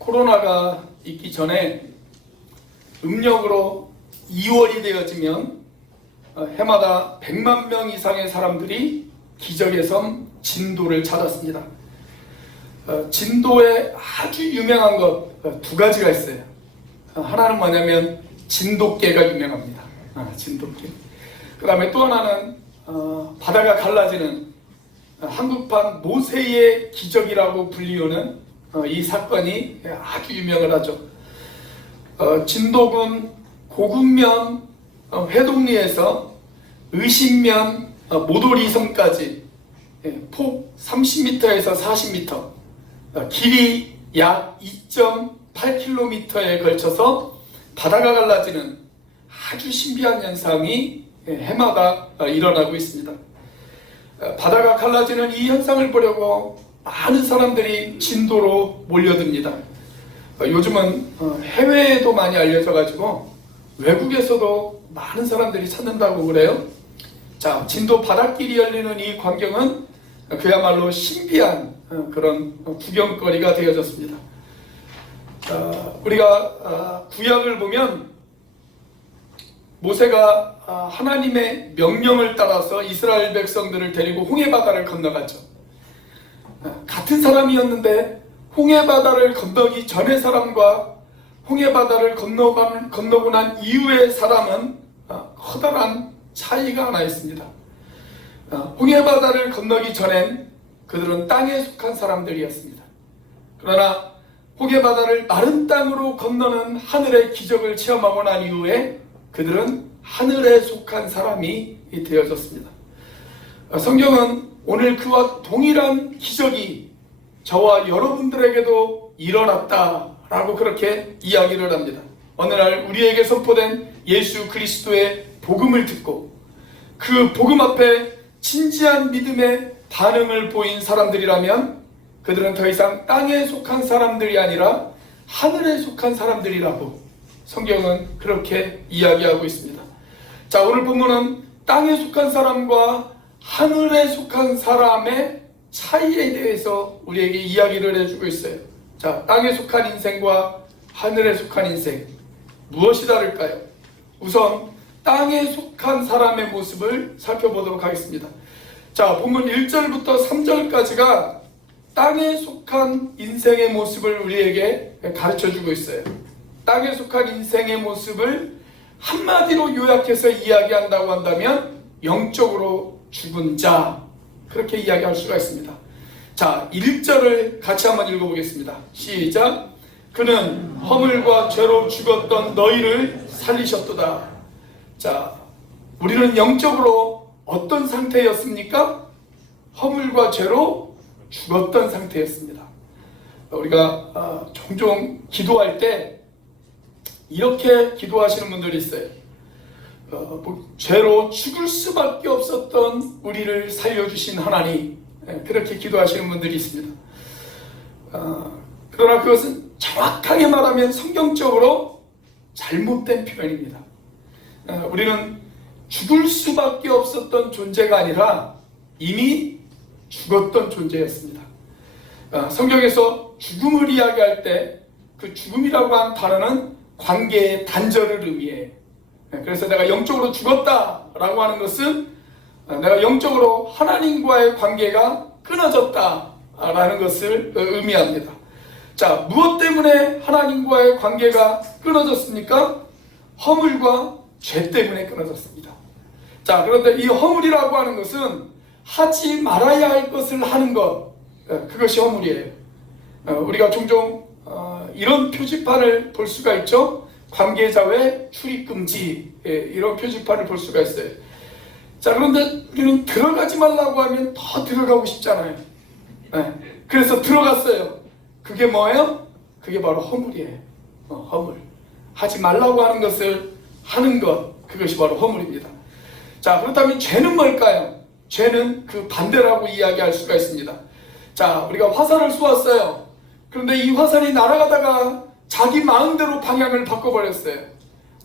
코로나가 있기 전에 음력으로 2월이 되어지면 해마다 100만 명 이상의 사람들이 기적의 섬 진도를 찾았습니다. 진도에 아주 유명한 것 두 가지가 있어요. 하나는 뭐냐면 진돗개가 유명합니다. 진돗개. 그 다음에 또 하나는 바다가 갈라지는 한국판 모세의 기적이라고 불리우는 이 사건이 아주 유명을 하죠. 진도군 고군면 회동리에서 의신면 모돌이섬까지 폭 30m에서 40m, 길이 약 2.8km에 걸쳐서 바다가 갈라지는 아주 신비한 현상이 해마다 일어나고 있습니다. 바다가 갈라지는 이 현상을 보려고 많은 사람들이 진도로 몰려듭니다. 요즘은 해외에도 많이 알려져 가지고 외국에서도 많은 사람들이 찾는다고 그래요. 자, 진도 바닷길이 열리는 이 광경은 그야말로 신비한 그런 구경거리가 되어졌습니다. 우리가 구약을 보면 모세가 하나님의 명령을 따라서 이스라엘 백성들을 데리고 홍해바다를 건너갔죠. 같은 사람이었는데 홍해바다를 건너기 전의 사람과 홍해바다를 건너고 난 이후의 사람은 커다란 차이가 하나 있습니다. 홍해바다를 건너기 전엔 그들은 땅에 속한 사람들이었습니다. 그러나 홍해바다를 마른 땅으로 건너는 하늘의 기적을 체험하고 난 이후에 그들은 하늘에 속한 사람이 되어졌습니다. 성경은 오늘 그와 동일한 기적이 저와 여러분들에게도 일어났다라고 그렇게 이야기를 합니다. 어느 날 우리에게 선포된 예수 그리스도의 복음을 듣고 그 복음 앞에 진지한 믿음의 반응을 보인 사람들이라면 그들은 더 이상 땅에 속한 사람들이 아니라 하늘에 속한 사람들이라고 성경은 그렇게 이야기하고 있습니다. 자, 오늘 본문은 땅에 속한 사람과 하늘에 속한 사람의 차이에 대해서 우리에게 이야기를 해주고 있어요. 자, 땅에 속한 인생과 하늘에 속한 인생, 무엇이 다를까요? 우선 땅에 속한 사람의 모습을 살펴보도록 하겠습니다. 자, 본문 1절부터 3절까지가 땅에 속한 인생의 모습을 우리에게 가르쳐주고 있어요. 땅에 속한 인생의 모습을 한마디로 요약해서 이야기한다고 한다면 영적으로 죽은 자, 그렇게 이야기할 수가 있습니다. 자, 1절을 같이 한번 읽어보겠습니다. 시작. 그는 허물과 죄로 죽었던 너희를 살리셨도다. 자, 우리는 영적으로 어떤 상태였습니까? 허물과 죄로 죽었던 상태였습니다. 우리가 종종 기도할 때 이렇게 기도하시는 분들이 있어요. 죄로 죽을 수밖에 없었던 우리를 살려주신 하나님, 그렇게 기도하시는 분들이 있습니다. 그러나 그것은 정확하게 말하면 성경적으로 잘못된 표현입니다. 우리는 죽을 수밖에 없었던 존재가 아니라 이미 죽었던 존재였습니다. 성경에서 죽음을 이야기할 때 그 죽음이라고 한 단어는 관계의 단절을 의미해요. 그래서 내가 영적으로 죽었다라고 하는 것은 내가 영적으로 하나님과의 관계가 끊어졌다라는 것을 의미합니다. 자, 무엇 때문에 하나님과의 관계가 끊어졌습니까? 허물과 죄 때문에 끊어졌습니다. 자, 그런데 이 허물이라고 하는 것은 하지 말아야 할 것을 하는 것, 그것이 허물이에요. 우리가 종종 이런 표지판을 볼 수가 있죠. 관계자 외 출입금지, 이런 표지판을 볼 수가 있어요. 자, 그런데 우리는 들어가지 말라고 하면 더 들어가고 싶잖아요. 그래서 들어갔어요. 그게 뭐예요? 그게 바로 허물이에요. 허물. 하지 말라고 하는 것을 하는 것, 그것이 바로 허물입니다. 자, 그렇다면 죄는 뭘까요? 죄는 그 반대라고 이야기할 수가 있습니다. 자, 우리가 화살을 쏘았어요. 그런데 이 화살이 날아가다가 자기 마음대로 방향을 바꿔버렸어요.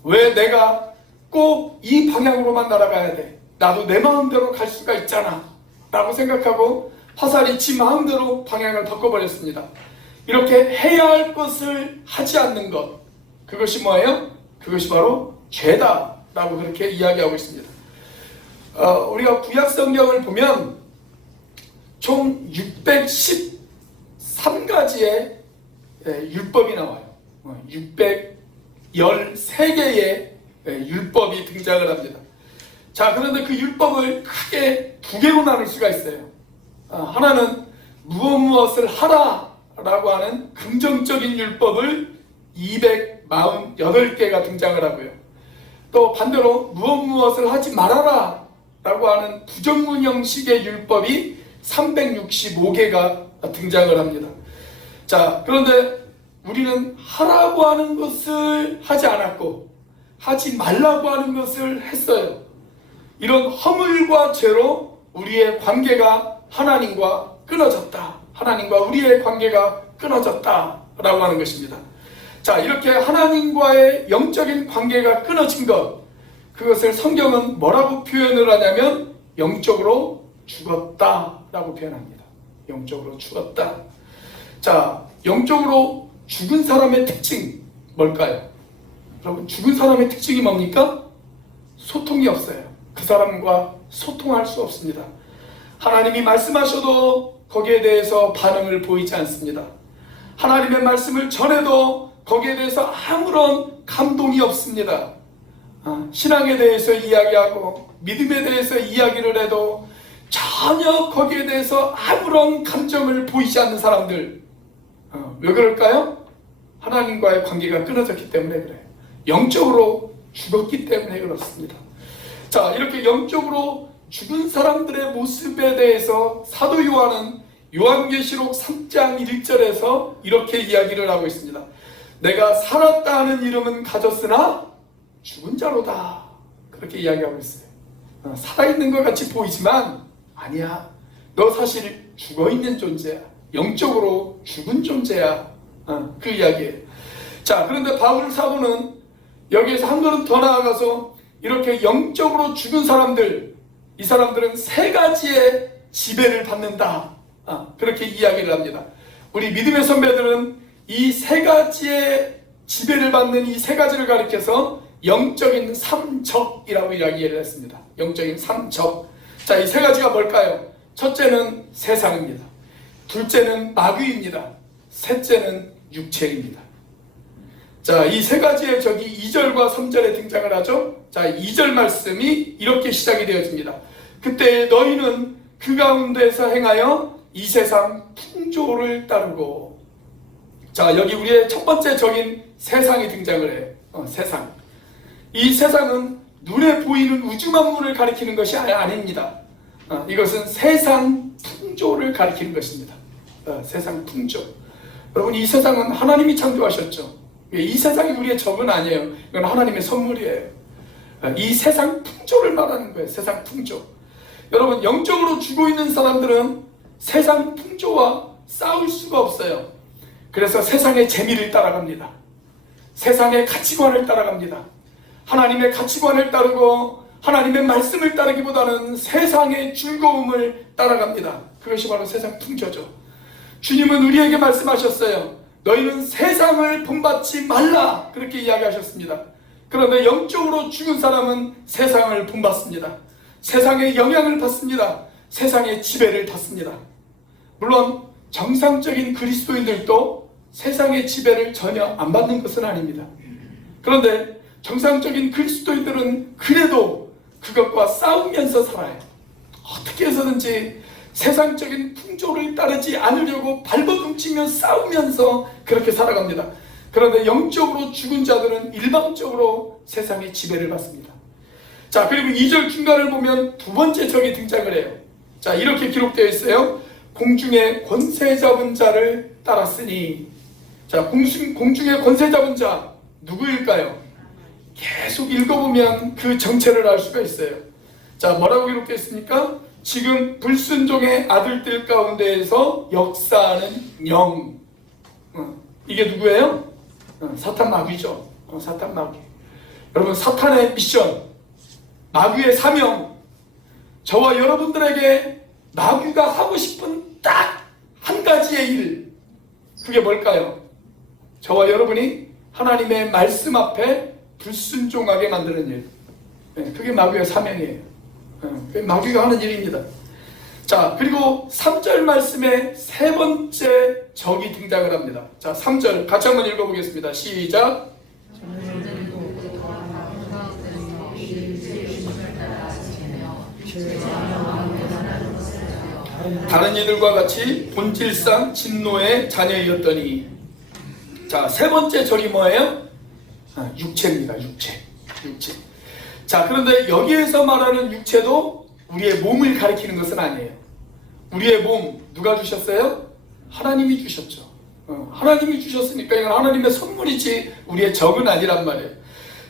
왜 내가 꼭 이 방향으로만 날아가야 돼? 나도 내 마음대로 갈 수가 있잖아 라고 생각하고 화살이 지 마음대로 방향을 바꿔버렸습니다. 이렇게 해야 할 것을 하지 않는 것, 그것이 뭐예요? 그것이 바로 죄다라고 그렇게 이야기하고 있습니다. 우리가 구약 성경을 보면 총 613가지의 율법이 나와요. 613개의 율법이 등장을 합니다. 자, 그런데 그 율법을 크게 두 개로 나눌 수가 있어요. 하나는 무엇을 하라라고 하는 긍정적인 율법을 248개가 등장을 하고요. 또 반대로 무엇을 하지 말아라라고 하는 부정문 형식의 율법이 365개가 등장을 합니다. 자, 그런데 우리는 하라고 하는 것을 하지 않았고 하지 말라고 하는 것을 했어요. 이런 허물과 죄로 우리의 관계가 하나님과 끊어졌다. 하나님과 우리의 관계가 끊어졌다라고 하는 것입니다. 자, 이렇게 하나님과의 영적인 관계가 끊어진 것, 그것을 성경은 뭐라고 표현을 하냐면 영적으로 죽었다라고 표현합니다. 영적으로 죽었다. 자, 영적으로 죽은 사람의 특징 뭘까요? 여러분, 죽은 사람의 특징이 뭡니까? 소통이 없어요. 그 사람과 소통할 수 없습니다. 하나님이 말씀하셔도 거기에 대해서 반응을 보이지 않습니다. 하나님의 말씀을 전해도 거기에 대해서 아무런 감동이 없습니다. 신앙에 대해서 이야기하고 믿음에 대해서 이야기를 해도 전혀 거기에 대해서 아무런 감정을 보이지 않는 사람들, 왜 그럴까요? 하나님과의 관계가 끊어졌기 때문에 그래요. 영적으로 죽었기 때문에 그렇습니다. 자, 이렇게 영적으로 죽은 사람들의 모습에 대해서 사도 요한은 요한계시록 3장 1절에서 이렇게 이야기를 하고 있습니다. 내가 살았다 하는 이름은 가졌으나 죽은 자로다. 그렇게 이야기하고 있어요. 살아있는 것 같이 보이지만 아니야. 너 사실 죽어있는 존재야. 영적으로 죽은 존재야. 그 이야기예요. 자, 그런데 바울 사도는 여기에서 한 걸음 더 나아가서 이렇게 영적으로 죽은 사람들, 이 사람들은 세 가지의 지배를 받는다. 그렇게 이야기를 합니다. 우리 믿음의 선배들은 이 세 가지의 지배를 받는 이 세 가지를 가리켜서 영적인 삼적이라고 이야기를 했습니다. 영적인 삼적. 자, 이 세 가지가 뭘까요? 첫째는 세상입니다. 둘째는 마귀입니다. 셋째는 육체입니다. 자, 이 세 가지의 적이 2절과 3절에 등장을 하죠. 자, 2절 말씀이 이렇게 시작이 되어집니다. 그때 너희는 그 가운데서 행하여 이 세상 풍조를 따르고. 자, 여기 우리의 첫 번째 적인 세상이 등장을 해요. 세상. 이 세상은 눈에 보이는 우주 만물을 가리키는 것이 아닙니다. 이것은 세상 풍조를 가리키는 것입니다. 세상 풍조. 여러분, 이 세상은 하나님이 창조하셨죠. 이 세상이 우리의 적은 아니에요. 이건 하나님의 선물이에요. 이 세상 풍조를 말하는 거예요. 세상 풍조. 여러분, 영적으로 죽어 있는 사람들은 세상 풍조와 싸울 수가 없어요. 그래서 세상의 재미를 따라갑니다. 세상의 가치관을 따라갑니다. 하나님의 가치관을 따르고 하나님의 말씀을 따르기보다는 세상의 즐거움을 따라갑니다. 그것이 바로 세상 풍조죠. 주님은 우리에게 말씀하셨어요. 너희는 세상을 본받지 말라. 그렇게 이야기하셨습니다. 그런데 영적으로 죽은 사람은 세상을 본받습니다. 세상의 영향을 받습니다. 세상의 지배를 받습니다. 물론 정상적인 그리스도인들도 세상의 지배를 전혀 안 받는 것은 아닙니다. 그런데 정상적인 그리스도인들은 그래도 그것과 싸우면서 살아요. 어떻게 해서든지 세상적인 풍조를 따르지 않으려고 발버둥치며 싸우면서 그렇게 살아갑니다. 그런데 영적으로 죽은 자들은 일방적으로 세상의 지배를 받습니다. 자, 그리고 2절 중간을 보면 두 번째 적이 등장을 해요. 자, 이렇게 기록되어 있어요. 공중에 권세 잡은 자를 따랐으니. 자, 공중에 권세 잡은 자 누구일까요? 계속 읽어보면 그 정체를 알 수가 있어요. 자, 뭐라고 기록되어 있습니까? 지금 불순종의 아들들 가운데에서 역사하는 영. 이게 누구예요? 사탄 마귀죠. 사탄 마귀. 여러분, 사탄의 미션, 마귀의 사명, 저와 여러분들에게 마귀가 하고 싶은 딱 한 가지의 일, 그게 뭘까요? 저와 여러분이 하나님의 말씀 앞에 불순종하게 만드는 일. 그게 마귀의 사명이에요. 그게 마귀가 하는 일입니다. 자, 그리고 3절 말씀에 세 번째 적이 등장을 합니다. 자, 3절 같이 한번 읽어보겠습니다. 시작. 다른 이들과 같이 본질상 진노의 자녀이었더니. 자, 세 번째 적이 뭐예요? 육체입니다. 육체. 자, 그런데 여기에서 말하는 육체도 우리의 몸을 가리키는 것은 아니에요. 우리의 몸 누가 주셨어요? 하나님이 주셨죠. 하나님이 주셨으니까 이건 하나님의 선물이지 우리의 적은 아니란 말이에요.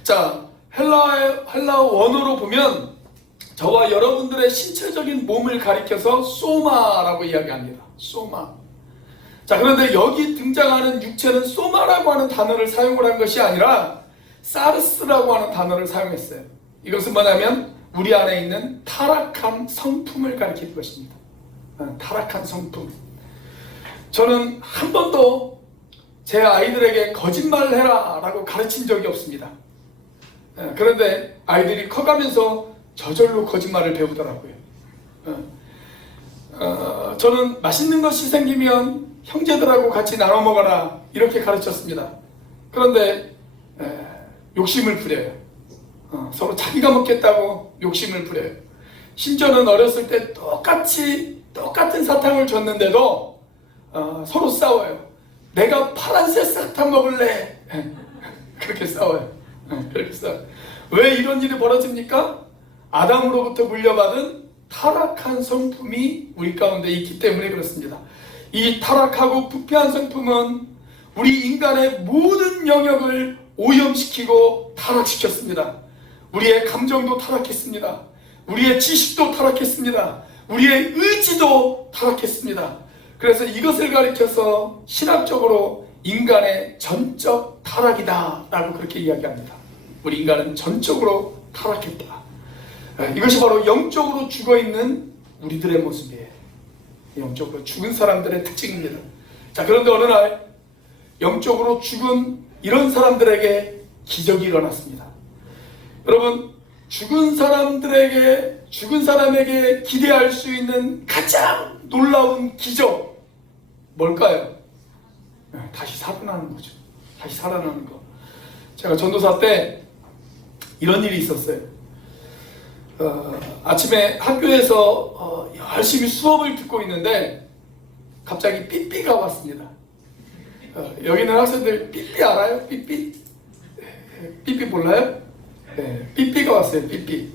자, 헬라 원어로 보면 저와 여러분들의 신체적인 몸을 가리켜서 소마라고 이야기합니다. 소마. 자, 그런데 여기 등장하는 육체는 소마라고 하는 단어를 사용을 한 것이 아니라 사르스라고 하는 단어를 사용했어요. 이것은 뭐냐면 우리 안에 있는 타락한 성품을 가리키는 것입니다. 타락한 성품. 저는 한 번도 제 아이들에게 거짓말을 해라 라고 가르친 적이 없습니다. 그런데 아이들이 커가면서 저절로 거짓말을 배우더라고요. 저는 맛있는 것이 생기면 형제들하고 같이 나눠 먹어라 이렇게 가르쳤습니다. 그런데 욕심을 부려요. 서로 자기가 먹겠다고 욕심을 부려요. 심지어는 어렸을 때 똑같은 사탕을 줬는데도 서로 싸워요. 내가 파란색 사탕 먹을래. 그렇게 싸워요. 그렇게 싸워요. 왜 이런 일이 벌어집니까? 아담으로부터 물려받은 타락한 성품이 우리 가운데 있기 때문에 그렇습니다. 이 타락하고 부패한 성품은 우리 인간의 모든 영역을 오염시키고 타락시켰습니다. 우리의 감정도 타락했습니다. 우리의 지식도 타락했습니다. 우리의 의지도 타락했습니다. 그래서 이것을 가리켜서 신학적으로 인간의 전적 타락이다 라고 그렇게 이야기합니다. 우리 인간은 전적으로 타락했다. 이것이 바로 영적으로 죽어있는 우리들의 모습이에요. 영적으로 죽은 사람들의 특징입니다. 자, 그런데 어느 날 영적으로 죽은 이런 사람들에게 기적이 일어났습니다. 여러분, 죽은 사람에게 기대할 수 있는 가장 놀라운 기적 뭘까요? 다시 살아나는 거죠. 다시 살아나는 거. 제가 전도사 때 이런 일이 있었어요. 아침에 학교에서 열심히 수업을 듣고 있는데 갑자기 삐삐가 왔습니다. 여기 있는 학생들 삐삐 알아요? 삐삐? 삐삐 몰라요? 네, 삐삐가 왔어요. 삐삐.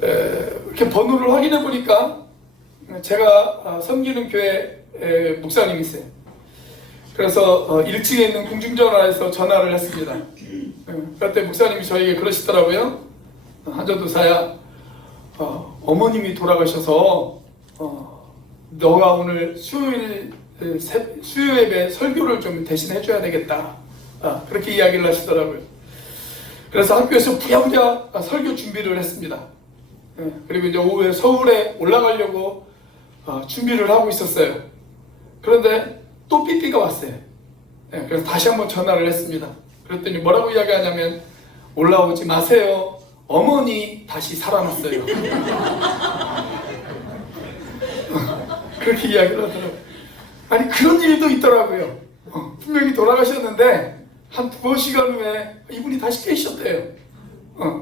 이렇게 번호를 확인해 보니까 제가 섬기는 교회 목사님이세요. 그래서 1층에 있는 공중전화에서 전화를 했습니다. 그때 목사님이 저에게 그러시더라고요. 한전도사야, 어머님이 돌아가셔서 너가 오늘 수요 예배 설교를 좀 대신 해줘야 되겠다. 그렇게 이야기를 하시더라고요. 그래서 학교에서 부랴부랴 설교 준비를 했습니다. 그리고 이제 오후에 서울에 올라가려고 준비를 하고 있었어요. 그런데 또 삐삐가 왔어요. 그래서 다시 한번 전화를 했습니다. 그랬더니 뭐라고 이야기하냐면 올라오지 마세요. 어머니 다시 살아났어요. 그렇게 이야기를 하더라고요. 아니, 그런 일도 있더라고요. 분명히 돌아가셨는데 한 2시간 후에 이분이 다시 깨셨대요.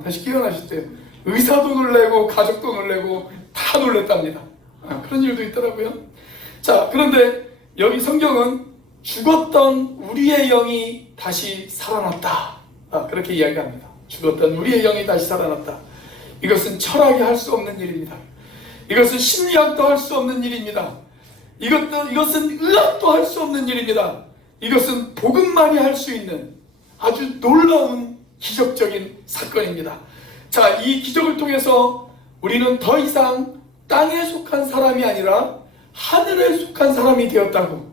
다시 깨어나셨대요. 의사도 놀래고 가족도 놀래고 다 놀랬답니다. 그런 일도 있더라고요. 자, 그런데 여기 성경은 죽었던 우리의 영이 다시 살아났다. 그렇게 이야기합니다. 죽었던 우리의 영이 다시 살아났다. 이것은 철학이 할 수 없는 일입니다. 이것은 심리학도 할 수 없는 일입니다. 이것은 의학도 할 수 없는 일입니다. 이것은 복음만이 할 수 있는 아주 놀라운 기적적인 사건입니다. 자, 이 기적을 통해서 우리는 더 이상 땅에 속한 사람이 아니라 하늘에 속한 사람이 되었다고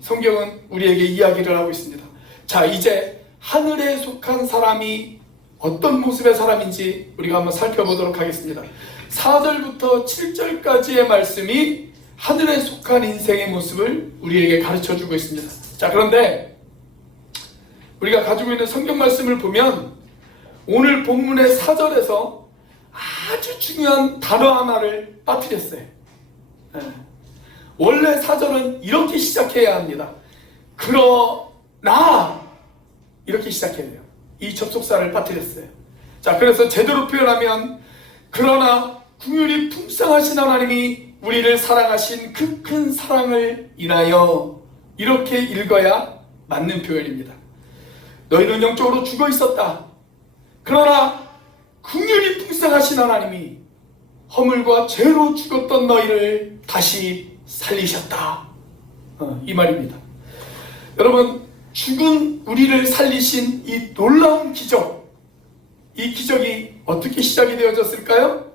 성경은 우리에게 이야기를 하고 있습니다. 자, 이제 하늘에 속한 사람이 어떤 모습의 사람인지 우리가 한번 살펴보도록 하겠습니다. 4절부터 7절까지의 말씀이 하늘에 속한 인생의 모습을 우리에게 가르쳐주고 있습니다. 자, 그런데 우리가 가지고 있는 성경 말씀을 보면 오늘 본문의 4절에서 아주 중요한 단어 하나를 빠뜨렸어요. 원래 4절은 이렇게 시작해야 합니다. 그러나 이렇게 시작해야 돼요. 이 접속사를 빠뜨렸어요. 자, 그래서 제대로 표현하면 그러나 긍휼이 풍성하신 하나님이 우리를 사랑하신 그 큰 사랑을 인하여, 이렇게 읽어야 맞는 표현입니다. 너희는 영적으로 죽어 있었다. 그러나 긍휼이 풍성하신 하나님이 허물과 죄로 죽었던 너희를 다시 살리셨다. 이 말입니다. 여러분, 죽은 우리를 살리신 이 놀라운 기적, 이 기적이 어떻게 시작이 되어졌을까요?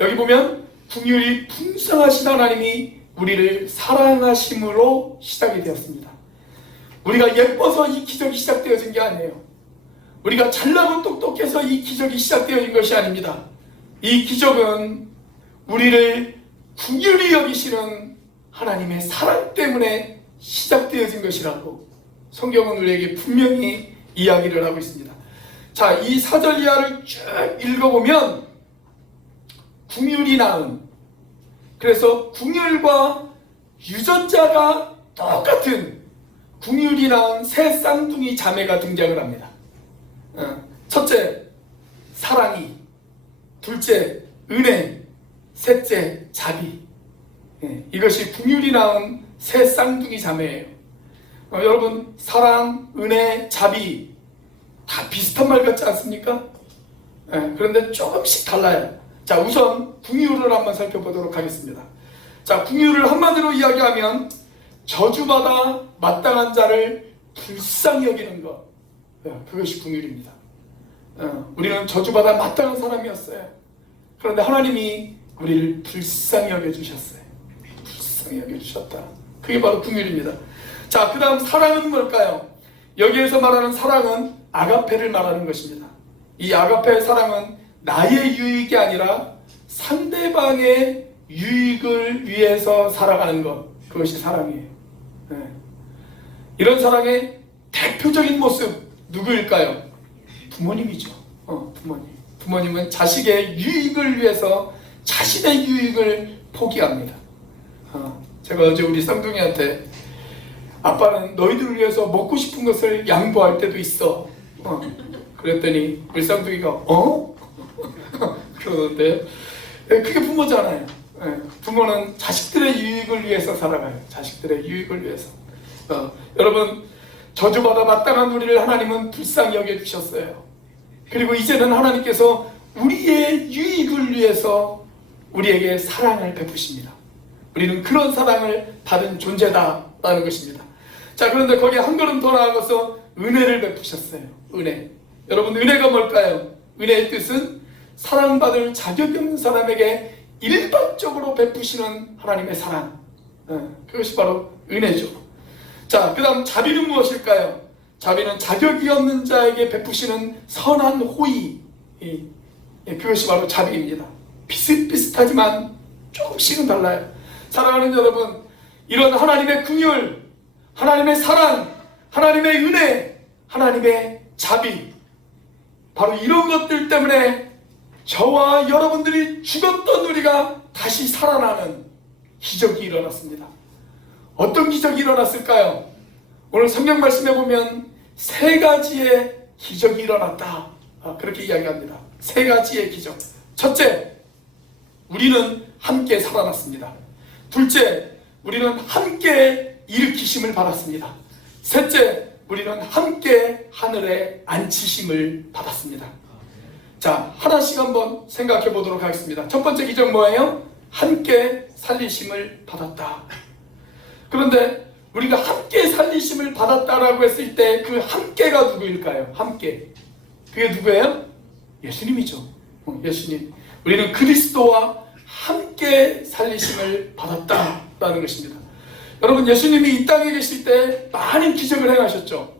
여기 보면 긍휼이 풍성하신 하나님이 우리를 사랑하심으로 시작이 되었습니다. 우리가 예뻐서 이 기적이 시작되어진 게 아니에요. 우리가 잘나고 똑똑해서 이 기적이 시작되어진 것이 아닙니다. 이 기적은 우리를 긍휼히 여기시는 하나님의 사랑 때문에 시작되어진 것이라고 성경은 우리에게 분명히 이야기를 하고 있습니다. 자, 이 4절 이하를 쭉 읽어보면 긍휼이 낳은, 그래서 긍휼과 유전자가 똑같은 긍휼이 낳은 새 쌍둥이 자매가 등장을 합니다. 첫째, 사랑이, 둘째, 은혜, 셋째, 자비. 이것이 긍휼이 낳은 새 쌍둥이 자매예요. 여러분, 사랑, 은혜, 자비 다 비슷한 말 같지 않습니까? 그런데 조금씩 달라요. 자, 우선 긍휼을 한번 살펴보도록 하겠습니다. 자, 긍휼을 한마디로 이야기하면 저주받아 마땅한 자를 불쌍히 여기는 것, 그것이 긍휼입니다. 우리는 저주받아 마땅한 사람이었어요. 그런데 하나님이 우리를 불쌍히 여겨주셨어요. 불쌍히 여겨주셨다. 그게 바로 긍휼입니다. 자, 그 다음 사랑은 뭘까요? 여기에서 말하는 사랑은 아가페를 말하는 것입니다. 이 아가페의 사랑은 나의 유익이 아니라 상대방의 유익을 위해서 살아가는 것, 그것이 사랑이에요. 이런 사랑의 대표적인 모습 누구일까요? 부모님이죠. 부모님은 자식의 유익을 위해서 자신의 유익을 포기합니다. 제가 어제 우리 쌍둥이한테 아빠는 너희들을 위해서 먹고 싶은 것을 양보할 때도 있어. 그랬더니 우리 쌍둥이가 그러는데 그게 부모잖아요. 부모는 자식들의 유익을 위해서 살아가요. 자식들의 유익을 위해서. 여러분, 저주받아 마땅한 우리를 하나님은 불쌍히 여겨주셨어요. 그리고 이제는 하나님께서 우리의 유익을 위해서 우리에게 사랑을 베푸십니다. 우리는 그런 사랑을 받은 존재다라는 것입니다. 자, 그런데 거기에 한 걸음 더 나아가서 은혜를 베푸셨어요. 은혜. 여러분, 은혜가 뭘까요? 은혜의 뜻은 사랑받을 자격이 없는 사람에게 일반적으로 베푸시는 하나님의 사랑. 그것이 바로 은혜죠. 자, 그 다음 자비는 무엇일까요? 자비는 자격이 없는 자에게 베푸시는 선한 호의. 그것이 바로 자비입니다. 비슷비슷하지만 조금씩은 달라요. 사랑하는 여러분, 이런 하나님의 긍휼, 하나님의 사랑, 하나님의 은혜, 하나님의 자비, 바로 이런 것들 때문에 저와 여러분들이 죽었던 우리가 다시 살아나는 기적이 일어났습니다. 어떤 기적이 일어났을까요? 오늘 성경 말씀에 보면 세 가지의 기적이 일어났다, 그렇게 이야기합니다. 세 가지의 기적. 첫째, 우리는 함께 살아났습니다. 둘째, 우리는 함께 일으키심을 받았습니다. 셋째, 우리는 함께 하늘에 앉히심을 받았습니다. 자, 하나씩 한번 생각해 보도록 하겠습니다. 첫 번째 기적 뭐예요? 함께 살리심을 받았다. 그런데 우리가 함께 살리심을 받았다라고 했을 때 그 함께가 누구일까요? 함께. 그게 누구예요? 예수님이죠. 예수님. 우리는 그리스도와 함께 살리심을 받았다라는 것입니다. 여러분, 예수님이 이 땅에 계실 때 많은 기적을 행하셨죠.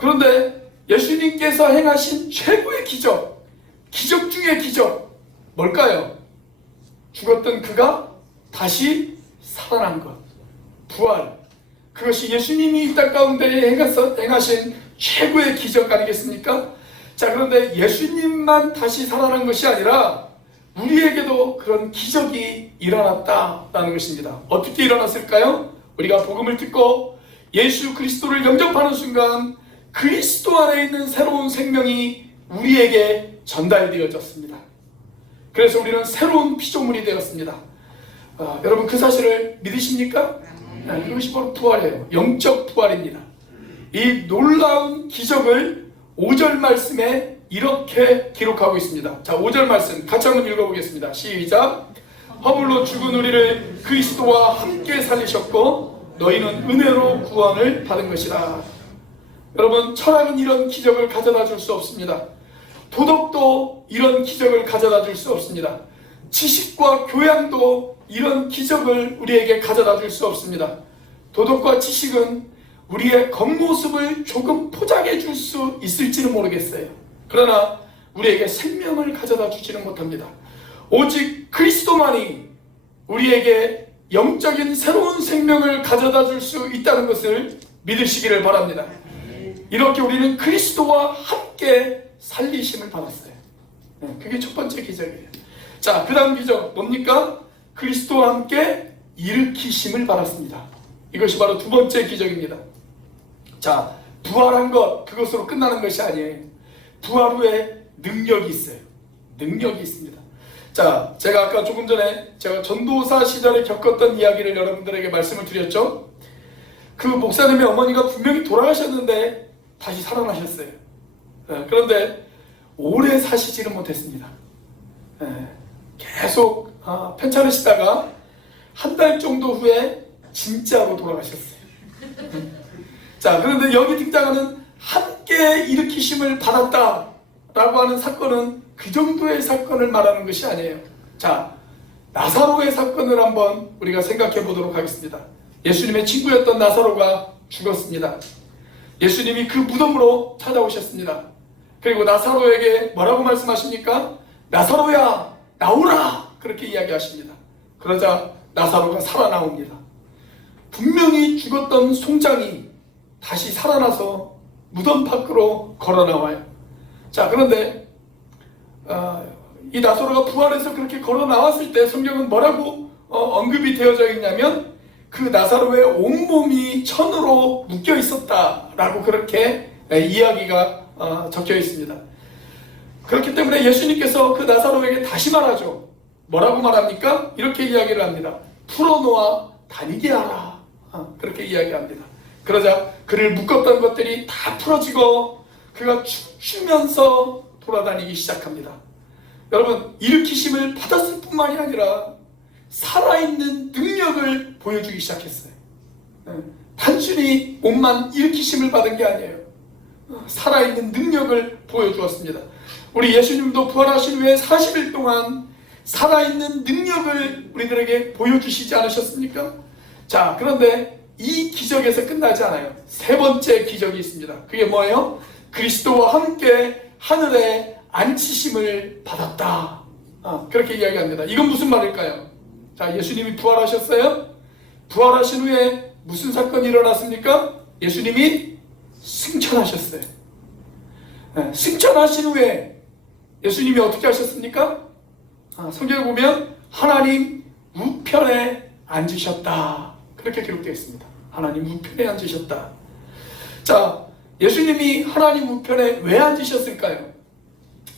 그런데 예수님께서 행하신 최고의 기적, 기적 중의 기적, 뭘까요? 죽었던 그가 다시 살아난 것, 부활. 그것이 예수님이 이 땅 가운데 행하신 최고의 기적 아니겠습니까? 자, 그런데 예수님만 다시 살아난 것이 아니라 우리에게도 그런 기적이 일어났다라는 것입니다. 어떻게 일어났을까요? 우리가 복음을 듣고 예수 그리스도를 영접하는 순간 그리스도 안에 있는 새로운 생명이 우리에게 전달되어졌습니다. 그래서 우리는 새로운 피조물이 되었습니다. 여러분 그 사실을 믿으십니까? 그것이 바로 부활이에요. 영적 부활입니다. 이 놀라운 기적을 5절 말씀에 이렇게 기록하고 있습니다. 자, 5절 말씀 같이 한번 읽어보겠습니다. 시작. 허물로 죽은 우리를 그리스도와 함께 살리셨고 너희는 은혜로 구원을 받은 것이라. 여러분, 철학은 이런 기적을 가져다 줄 수 없습니다. 도덕도 이런 기적을 가져다 줄 수 없습니다. 지식과 교양도 이런 기적을 우리에게 가져다 줄 수 없습니다. 도덕과 지식은 우리의 겉모습을 조금 포장해 줄 수 있을지는 모르겠어요. 그러나 우리에게 생명을 가져다 주지는 못합니다. 오직 그리스도만이 우리에게 영적인 새로운 생명을 가져다 줄 수 있다는 것을 믿으시기를 바랍니다. 이렇게 우리는 그리스도와 함께 살리심을 받았어요. 그게 첫 번째 기적이에요. 자, 그 다음 기적 뭡니까? 그리스도와 함께 일으키심을 받았습니다. 이것이 바로 두 번째 기적입니다. 자, 부활한 것, 그것으로 끝나는 것이 아니에요. 부활 후에 능력이 있어요. 능력이 있습니다. 자, 제가 아까 조금 전에 제가 전도사 시절에 겪었던 이야기를 여러분들에게 말씀을 드렸죠. 그 목사님의 어머니가 분명히 돌아가셨는데 다시 살아나셨어요. 그런데 오래 사시지는 못했습니다. 계속 편찮으시다가 한 달 정도 후에 진짜로 돌아가셨어요. 자, 그런데 여기 등장하는 함께 일으키심을 받았다라고 하는 사건은 그 정도의 사건을 말하는 것이 아니에요. 자, 나사로의 사건을 한번 우리가 생각해 보도록 하겠습니다. 예수님의 친구였던 나사로가 죽었습니다. 예수님이 그 무덤으로 찾아오셨습니다. 그리고 나사로에게 뭐라고 말씀하십니까? 나사로야, 나오라! 그렇게 이야기하십니다. 그러자 나사로가 살아나옵니다. 분명히 죽었던 송장이 다시 살아나서 무덤 밖으로 걸어 나와요. 자, 그런데 이 나사로가 부활해서 그렇게 걸어 나왔을 때 성경은 뭐라고 언급이 되어져 있냐면 그 나사로의 온몸이 천으로 묶여 있었다라고 그렇게 이야기가 적혀 있습니다. 그렇기 때문에 예수님께서 그 나사로에게 다시 말하죠. 뭐라고 말합니까? 이렇게 이야기를 합니다. 풀어놓아 다니게 하라. 그렇게 이야기합니다. 그러자 그를 묶었던 것들이 다 풀어지고 그가 춤추면서 돌아다니기 시작합니다. 여러분, 일으키심을 받았을 뿐만이 아니라 살아있는 능력을 보여주기 시작했어요. 단순히 몸만 일으키심을 받은 게 아니에요. 살아있는 능력을 보여주었습니다. 우리 예수님도 부활하신 후에 40일 동안 살아있는 능력을 우리들에게 보여주시지 않으셨습니까? 자, 그런데 이 기적에서 끝나지 않아요. 세 번째 기적이 있습니다. 그게 뭐예요? 그리스도와 함께 하늘에 앉히심을 받았다. 그렇게 이야기합니다. 이건 무슨 말일까요? 자, 예수님이 부활하셨어요. 부활하신 후에 무슨 사건이 일어났습니까? 예수님이 승천하셨어요. 승천하신 후에 예수님이 어떻게 하셨습니까? 성경에 보면 하나님 우편에 앉으셨다. 그렇게 기록되어 있습니다. 하나님 우편에 앉으셨다. 자, 예수님이 하나님 우편에 왜 앉으셨을까요?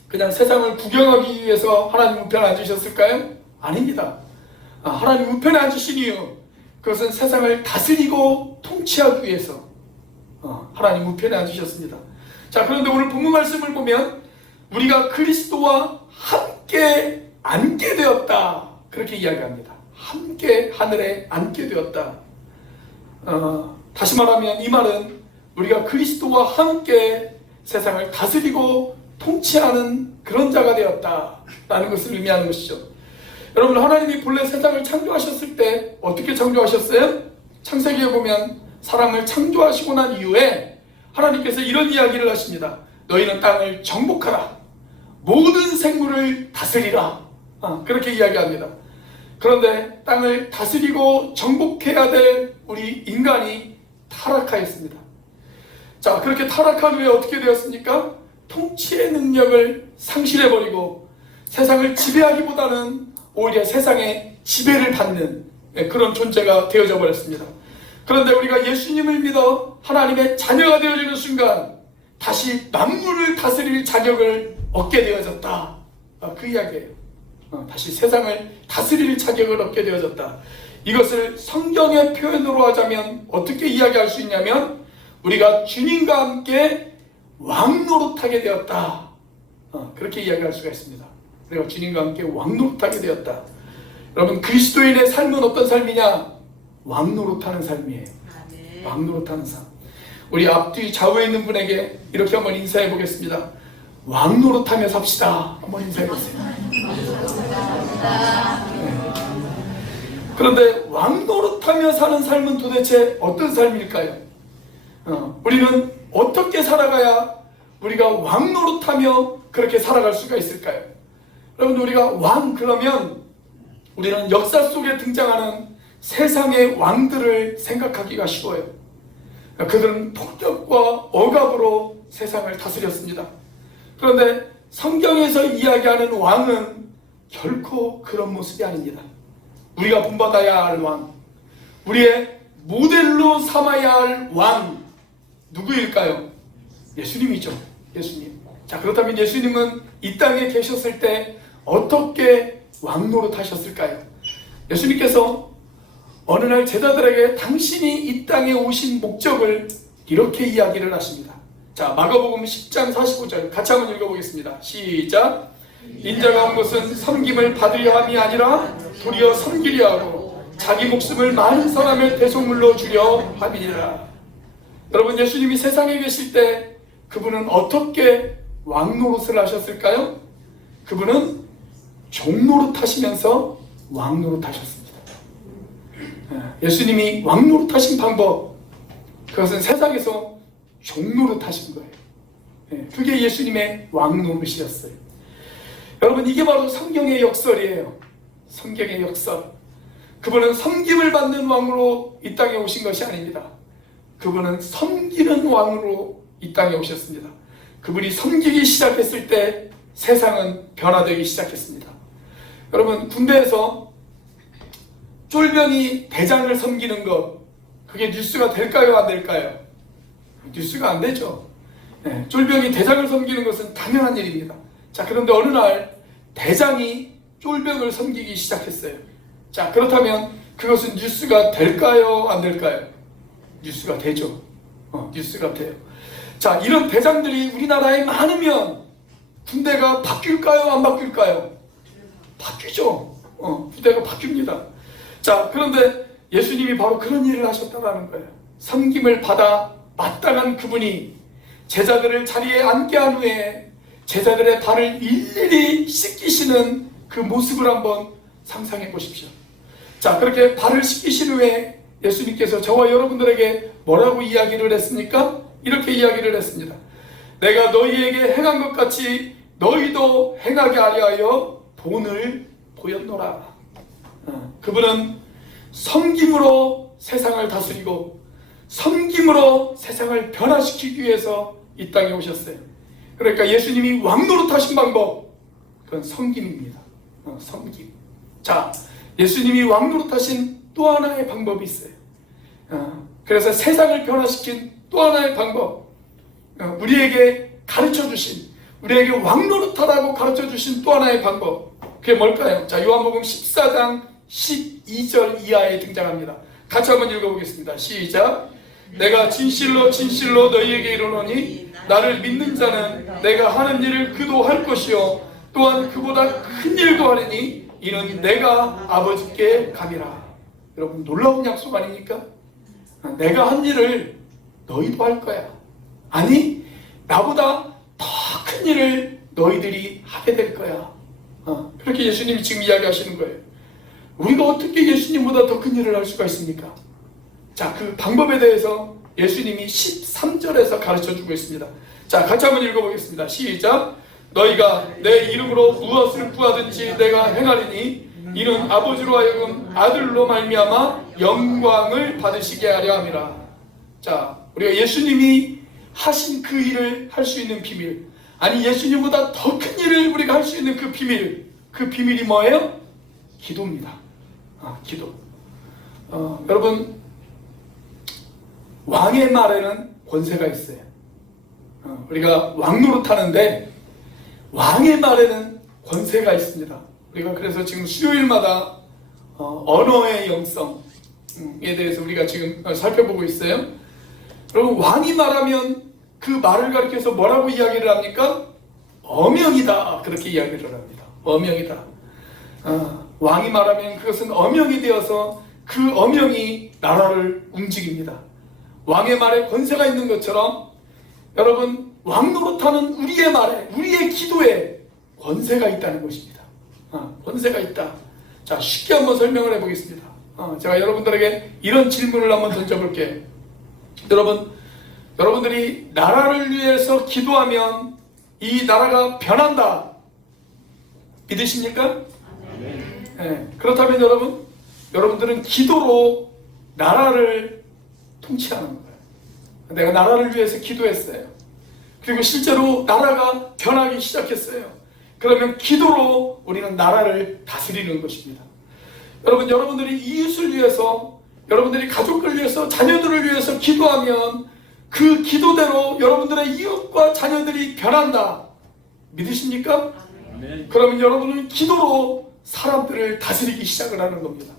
그냥 세상을 구경하기 위해서 하나님 우편에 앉으셨을까요? 아닙니다. 하나님 우편에 앉으신 이유, 그것은 세상을 다스리고 통치하기 위해서 하나님 우편에 앉으셨습니다. 자, 그런데 오늘 본문 말씀을 보면 우리가 그리스도와 함께 앉게 되었다. 그렇게 이야기합니다. 함께 하늘에 앉게 되었다. 다시 말하면 이 말은 우리가 그리스도와 함께 세상을 다스리고 통치하는 그런 자가 되었다라는 것을 의미하는 것이죠. 여러분, 하나님이 본래 세상을 창조하셨을 때 어떻게 창조하셨어요? 창세기에 보면 사람을 창조하시고 난 이후에 하나님께서 이런 이야기를 하십니다. 너희는 땅을 정복하라. 모든 생물을 다스리라. 그렇게 이야기합니다. 그런데 땅을 다스리고 정복해야 될 우리 인간이 타락하였습니다. 자, 그렇게 타락한 후에 어떻게 되었습니까? 통치의 능력을 상실해버리고 세상을 지배하기보다는 오히려 세상의 지배를 받는 그런 존재가 되어져 버렸습니다. 그런데 우리가 예수님을 믿어 하나님의 자녀가 되어지는 순간 다시 만물을 다스릴 자격을 얻게 되어졌다. 그 이야기예요. 다시 세상을 다스릴 자격을 얻게 되어졌다. 이것을 성경의 표현으로 하자면 어떻게 이야기할 수 있냐면 우리가 주님과 함께 왕노릇하게 되었다. 그렇게 이야기할 수가 있습니다. 우리가 주님과 함께 왕노릇하게 되었다. 여러분, 그리스도인의 삶은 어떤 삶이냐? 왕노릇하는 삶이에요. 왕노릇하는 삶. 우리 앞뒤 좌우에 있는 분에게 이렇게 한번 인사해 보겠습니다. 왕노릇하며 삽시다. 한번 인사해 보세요. 네. 그런데 왕노릇하며 사는 삶은 도대체 어떤 삶일까요? 우리는 어떻게 살아가야 우리가 왕노릇하며 그렇게 살아갈 수가 있을까요? 여러분, 우리가 왕 그러면 우리는 역사 속에 등장하는 세상의 왕들을 생각하기가 쉬워요. 그들은 폭력과 억압으로 세상을 다스렸습니다. 그런데 성경에서 이야기하는 왕은 결코 그런 모습이 아닙니다. 우리가 본받아야 할 왕, 우리의 모델로 삼아야 할 왕, 누구일까요? 예수님이죠. 예수님. 자, 그렇다면 예수님은 이 땅에 계셨을 때 어떻게 왕노릇 하셨을까요? 예수님께서 어느 날 제자들에게 당신이 이 땅에 오신 목적을 이렇게 이야기를 하십니다. 자, 마가복음 10장 45절 같이 한번 읽어보겠습니다. 시작. 인자가 온 것은 섬김을 받으려 함이 아니라 도리어 섬기려 하고 자기 목숨을 많은 사람의 대속물로 주려 함이니라. 여러분, 예수님이 세상에 계실 때 그분은 어떻게 왕노릇을 하셨을까요? 그분은 종노릇 하시면서 왕노릇 하셨습니다. 예수님이 왕노릇 하신 방법, 그것은 세상에서 종노릇 하신 거예요. 그게 예수님의 왕노릇이었어요. 여러분, 이게 바로 성경의 역설이에요. 성경의 역설. 그분은 섬김을 받는 왕으로 이 땅에 오신 것이 아닙니다. 그분은 섬기는 왕으로 이 땅에 오셨습니다. 그분이 섬기기 시작했을 때 세상은 변화되기 시작했습니다. 여러분, 군대에서 쫄병이 대장을 섬기는 것, 그게 뉴스가 될까요? 안 될까요? 뉴스가 안 되죠. 쫄병이 대장을 섬기는 것은 당연한 일입니다. 자, 그런데 어느 날 대장이 쫄병을 섬기기 시작했어요. 자, 그렇다면 그것은 뉴스가 될까요? 안 될까요? 뉴스가 되죠. 뉴스가 돼요. 자, 이런 대장들이 우리나라에 많으면 군대가 바뀔까요? 안 바뀔까요? 바뀌죠. 군대가 바뀝니다. 자, 그런데 예수님이 바로 그런 일을 하셨다는 거예요. 섬김을 받아 마땅한 그분이 제자들을 자리에 앉게 한 후에 제자들의 발을 일일이 씻기시는 그 모습을 한번 상상해 보십시오. 자, 그렇게 발을 씻기신 후에 예수님께서 저와 여러분들에게 뭐라고 이야기를 했습니까? 이렇게 이야기를 했습니다. 내가 너희에게 행한 것 같이 너희도 행하게 하려 하여 본을 보였노라. 그분은 섬김으로 세상을 다스리고 섬김으로 세상을 변화시키기 위해서 이 땅에 오셨어요. 그러니까 예수님이 왕노릇 하신 방법, 그건 섬김입니다. 섬김. 자, 예수님이 왕노릇 하신 또 하나의 방법이 있어요. 그래서 세상을 변화시킨 또 하나의 방법, 우리에게 가르쳐 주신, 우리에게 왕노릇하라고 가르쳐 주신 또 하나의 방법, 그게 뭘까요? 자, 요한복음 14장 12절 이하에 등장합니다. 같이 한번 읽어보겠습니다. 시작. 내가 진실로 진실로 너희에게 이르노니 나를 믿는 자는 내가 하는 일을 그도 할 것이요 또한 그보다 큰 일도 하리니 이는 내가 아버지께 감이라. 여러분, 놀라운 약속 아닙니까? 내가 한 일을 너희도 할 거야. 아니, 나보다 더 큰 일을 너희들이 하게 될 거야. 그렇게 예수님이 지금 이야기하시는 거예요. 우리가 어떻게 예수님보다 더 큰 일을 할 수가 있습니까? 자, 그 방법에 대해서 예수님이 13절에서 가르쳐주고 있습니다. 자, 같이 한번 읽어보겠습니다. 시작. 너희가 내 이름으로 무엇을 구하든지 내가 행하리니 이는 아버지로 하여금 아들로 말미암아 영광을 받으시게 하려 함이라. 자, 우리가 예수님이 하신 그 일을 할 수 있는 비밀, 아니 예수님보다 더 큰 일을 우리가 할 수 있는 그 비밀이 뭐예요? 기도입니다. 기도. 여러분, 왕의 말에는 권세가 있어요. 우리가 왕 노릇하는데 왕의 말에는 권세가 있습니다. 우리가 그래서 지금 수요일마다 언어의 영성에 대해서 우리가 지금 살펴보고 있어요. 여러분, 왕이 말하면 그 말을 가리켜서 뭐라고 이야기를 합니까? 어명이다, 그렇게 이야기를 합니다. 어명이다. 왕이 말하면 그것은 어명이 되어서 그 어명이 나라를 움직입니다. 왕의 말에 권세가 있는 것처럼 여러분, 왕 노릇하는 우리의 말에, 우리의 기도에 권세가 있다는 것입니다. 권세가 있다. 자, 쉽게 한번 설명을 해보겠습니다. 제가 여러분들에게 이런 질문을 한번 던져볼게요. 여러분들이 나라를 위해서 기도하면 이 나라가 변한다, 믿으십니까? 네. 그렇다면 여러분들은 기도로 나라를 통치하는 거예요. 내가 나라를 위해서 기도했어요. 그리고 실제로 나라가 변하기 시작했어요. 그러면 기도로 우리는 나라를 다스리는 것입니다. 여러분들이 이웃을 위해서, 여러분들이 가족을 위해서, 자녀들을 위해서 기도하면 그 기도대로 여러분들의 이웃과 자녀들이 변한다, 믿으십니까? 그러면 여러분은 기도로 사람들을 다스리기 시작을 하는 겁니다.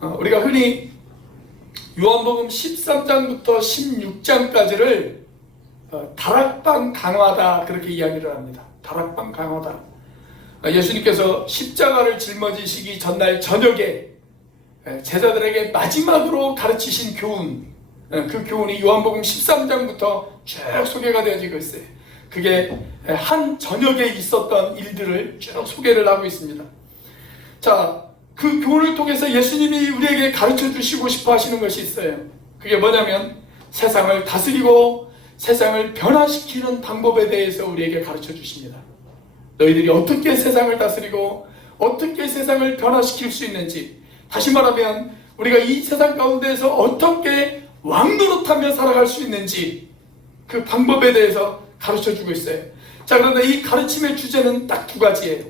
우리가 흔히 요한복음 13장부터 16장까지를 다락방 강화다, 그렇게 이야기를 합니다. 다락방 강화다. 예수님께서 십자가를 짊어지시기 전날 저녁에 제자들에게 마지막으로 가르치신 교훈, 그 교훈이 요한복음 13장부터 쭉 소개가 되어지고 있어요. 그게 한 저녁에 있었던 일들을 쭉 소개를 하고 있습니다. 자, 그 교훈을 통해서 예수님이 우리에게 가르쳐 주시고 싶어 하시는 것이 있어요. 그게 뭐냐면 세상을 다스리고 세상을 변화시키는 방법에 대해서 우리에게 가르쳐 주십니다. 너희들이 어떻게 세상을 다스리고 어떻게 세상을 변화시킬 수 있는지, 다시 말하면 우리가 이 세상 가운데에서 어떻게 왕노릇하며 살아갈 수 있는지 그 방법에 대해서 가르쳐 주고 있어요. 자, 그런데 이 가르침의 주제는 딱 두 가지예요.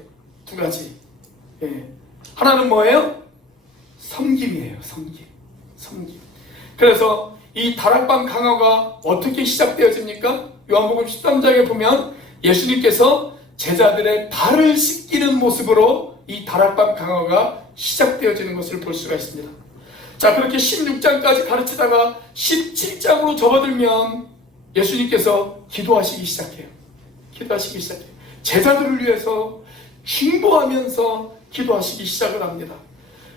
두 가지. 하나는 뭐예요? 섬김이에요. 섬김. 그래서 이 다락방 강화가 어떻게 시작되어집니까? 요한복음 13장에 보면 예수님께서 제자들의 발을 씻기는 모습으로 이 다락방 강화가 시작되어지는 것을 볼 수가 있습니다. 자, 그렇게 16장까지 가르치다가 17장으로 접어들면 예수님께서 기도하시기 시작해요. 제자들을 위해서 중보하면서 기도하시기 시작을 합니다.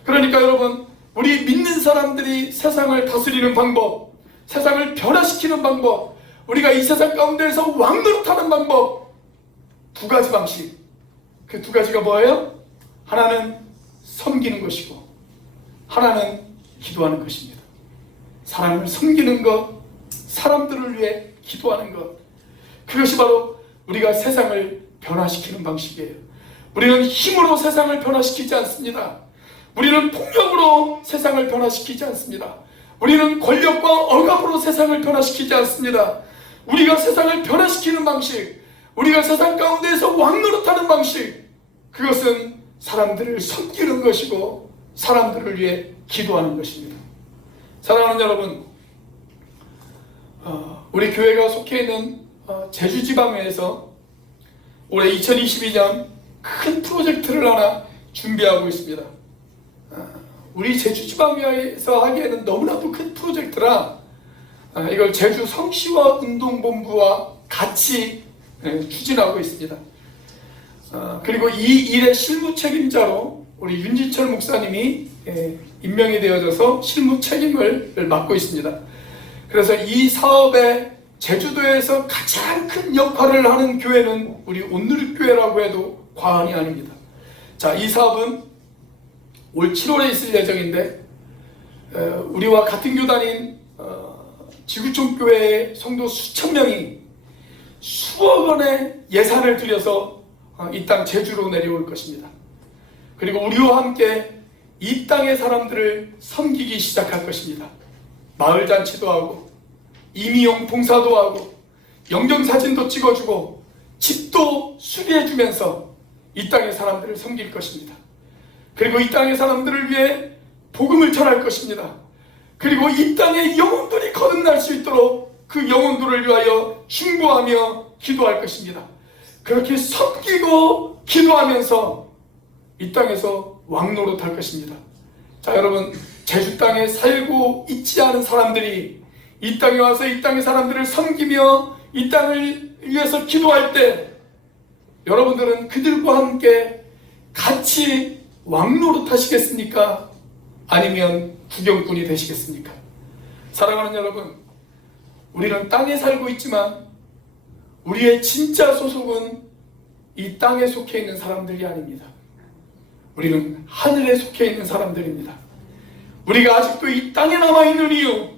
그러니까 여러분, 우리 믿는 사람들이 세상을 다스리는 방법, 세상을 변화시키는 방법, 우리가 이 세상 가운데에서 왕노릇하는 방법, 두 가지 방식. 그 두 가지가 뭐예요? 하나는 섬기는 것이고 하나는 기도하는 것입니다. 사람을 섬기는 것, 사람들을 위해 기도하는 것, 그것이 바로 우리가 세상을 변화시키는 방식이에요. 우리는 힘으로 세상을 변화시키지 않습니다. 우리는 폭력으로 세상을 변화시키지 않습니다. 우리는 권력과 억압으로 세상을 변화시키지 않습니다. 우리가 세상을 변화시키는 방식, 우리가 세상 가운데에서 왕노릇하는 방식, 그것은 사람들을 섬기는 것이고 사람들을 위해 기도하는 것입니다. 사랑하는 여러분, 우리 교회가 속해 있는 제주지방에서 올해 2022년 큰 프로젝트를 하나 준비하고 있습니다. 우리 제주지방에서 하기에는 너무나도 큰 프로젝트라 이걸 제주 성시와 운동본부와 같이 추진하고 있습니다. 그리고 이 일의 실무 책임자로 우리 윤진철 목사님이 임명이 되어져서 실무 책임을 맡고 있습니다. 그래서 이 사업에 제주도에서 가장 큰 역할을 하는 교회는 우리 온누리교회라고 해도 과언이 아닙니다. 자, 이 사업은 올 7월에 있을 예정인데 우리와 같은 교단인 지구촌교회의 성도 수천 명이 수억 원의 예산을 들여서 이 땅 제주로 내려올 것입니다. 그리고 우리와 함께 이 땅의 사람들을 섬기기 시작할 것입니다. 마을잔치도 하고 임의용 봉사도 하고 영정사진도 찍어주고 집도 수리해주면서 이 땅의 사람들을 섬길 것입니다. 그리고 이 땅의 사람들을 위해 복음을 전할 것입니다. 그리고 이 땅의 영혼들이 거듭날 수 있도록 그 영혼들을 위하여 중보하며 기도할 것입니다. 그렇게 섬기고 기도하면서 이 땅에서 왕노릇할 것입니다. 자, 여러분, 제주 땅에 살고 있지 않은 사람들이 이 땅에 와서 이 땅의 사람들을 섬기며 이 땅을 위해서 기도할 때 여러분들은 그들과 함께 같이 왕노릇 하시겠습니까? 아니면 구경꾼이 되시겠습니까? 사랑하는 여러분, 우리는 땅에 살고 있지만 우리의 진짜 소속은 이 땅에 속해 있는 사람들이 아닙니다. 우리는 하늘에 속해 있는 사람들입니다. 우리가 아직도 이 땅에 남아있는 이유,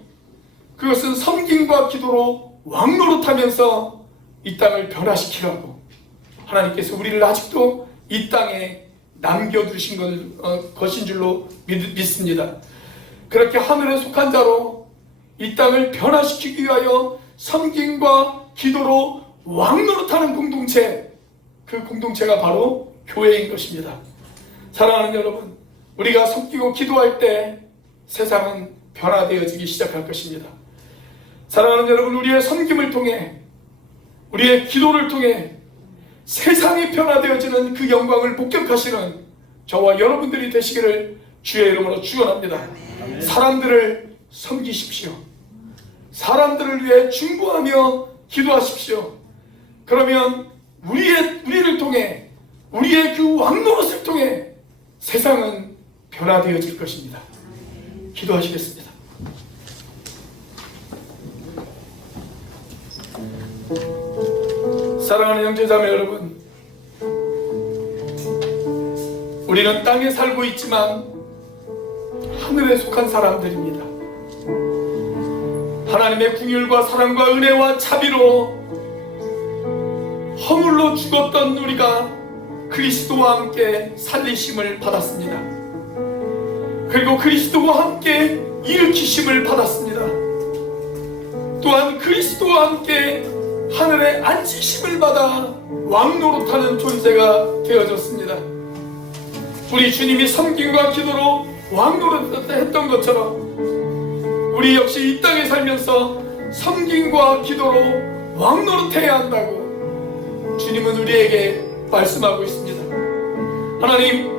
그것은 섬김과 기도로 왕노릇하면서 이 땅을 변화시키라고 하나님께서 우리를 아직도 이 땅에 남겨두신 것인 줄로 믿습니다. 그렇게 하늘에 속한 자로 이 땅을 변화시키기 위하여 섬김과 기도로 왕노릇하는 공동체, 그 공동체가 바로 교회인 것입니다. 사랑하는 여러분, 우리가 섬기고 기도할 때 세상은 변화되어지기 시작할 것입니다. 사랑하는 여러분, 우리의 섬김을 통해, 우리의 기도를 통해 세상이 변화되어지는 그 영광을 목격하시는 저와 여러분들이 되시기를 주의 이름으로 축원합니다. 사람들을 섬기십시오. 사람들을 위해 중보하며 기도하십시오. 그러면 우리를 통해, 우리의 그 왕노릇을 통해 세상은 변화되어질 것입니다. 기도하시겠습니다. 사랑하는 형제자매 여러분, 우리는 땅에 살고 있지만 하늘에 속한 사람들입니다. 하나님의 긍휼과 사랑과 은혜와 자비로 허물로 죽었던 우리가 그리스도와 함께 살리심을 받았습니다. 그리고 그리스도와 함께 일으키심을 받았습니다. 또한 그리스도와 함께 하늘에 앉으심을 받아 왕노릇하는 존재가 되어졌습니다. 우리 주님이 섬김과 기도로 왕노릇했던 것처럼 우리 역시 이 땅에 살면서 섬김과 기도로 왕노릇해야 한다고 주님은 우리에게 말씀하고 있습니다. 하나님,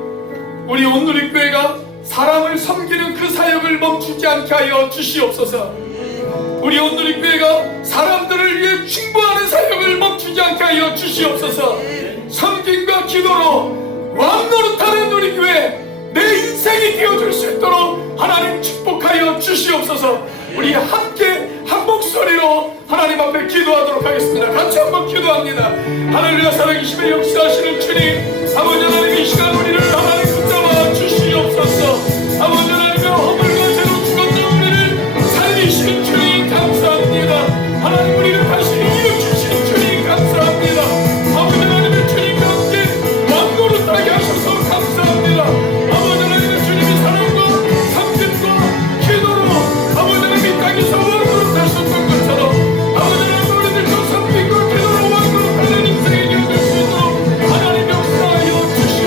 우리 온누리교회가 사람을 섬기는 그 사역을 멈추지 않게 하여 주시옵소서. 우리 온누리교회가 사람들을 위해 중보하는 사역을 멈추지 않게 하여 주시옵소서. 섬김과 기도로 왕노릇하는 우리 교회, 내 인생이 되어줄 수 있도록 하나님 축복하여 주시옵소서. 우리 함께 한 목소리로 하나님 앞에 기도하도록 하겠습니다. 같이 한번 기도합니다. 하늘과 살아계심에 역사하시는 주님, 아버지 하나님, 이 시간 우리를 하나님 붙잡아 주시옵소서. 아버지 하나님의 허물과 죄로 죽었던 우리를 살리시는 주님 감사합니다. 하나님, 우리를 다시 이어주신 주님 감사합니다. 아버지 하나님의 주님과 함께 왕노릇하게 하셔서 감사합니다. 아버지 하나님의 주님의 사랑과 섬김과 기도로 아버지 하나님 이 땅에서 왕노릇하셨던 것처럼 아버지 하나님 우리들도 섬김과 기도로 왕노릇하는 인생이 되어줄 수 있도록 하나님 역사하여 주시옵소서.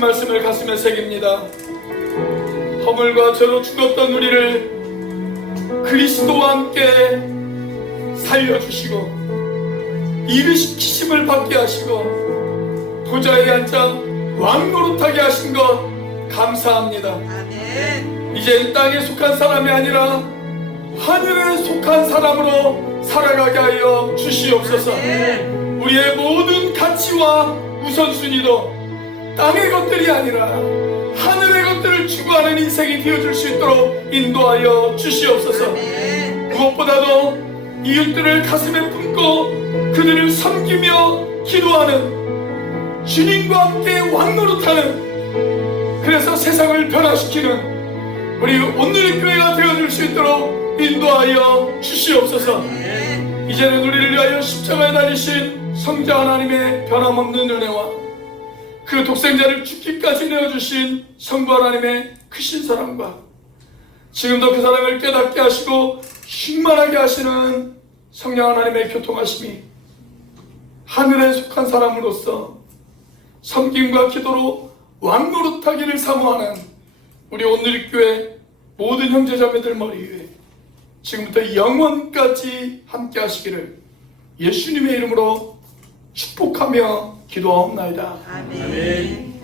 말씀을 가슴에 새깁니다. 허물과 죄로 죽었던 우리를 그리스도와 함께 살려주시고 일으키심을 받게 하시고 보좌에 앉아 왕노릇하게 하신 것 감사합니다. 아멘. 이제 이 땅에 속한 사람이 아니라 하늘에 속한 사람으로 살아가게 하여 주시옵소서. 아멘. 우리의 모든 가치와 우선순위도 땅의 것들이 아니라 하늘의 것들을 추구하는 인생이 되어줄 수 있도록 인도하여 주시옵소서. 아멘. 무엇보다도 이웃들을 가슴에 품고 그들을 섬기며 기도하는 주님과 함께 왕노릇하는, 그래서 세상을 변화시키는 우리 오늘의 교회가 되어줄 수 있도록 인도하여 주시옵소서. 아멘. 이제는 우리를 위하여 십자가에 달리신 성자 하나님의 변함없는 은혜와 그 독생자를 죽기까지 내어주신 성부 하나님의 크신 사랑과 지금도 그 사랑을 깨닫게 하시고 충만하게 하시는 성령 하나님의 교통하심이 하늘에 속한 사람으로서 섬김과 기도로 왕노릇하기를 사모하는 우리 오늘교회 모든 형제자매들 머리 위에 지금부터 영원까지 함께 하시기를 예수님의 이름으로 축복하며 기도하옵나이다. 아멘.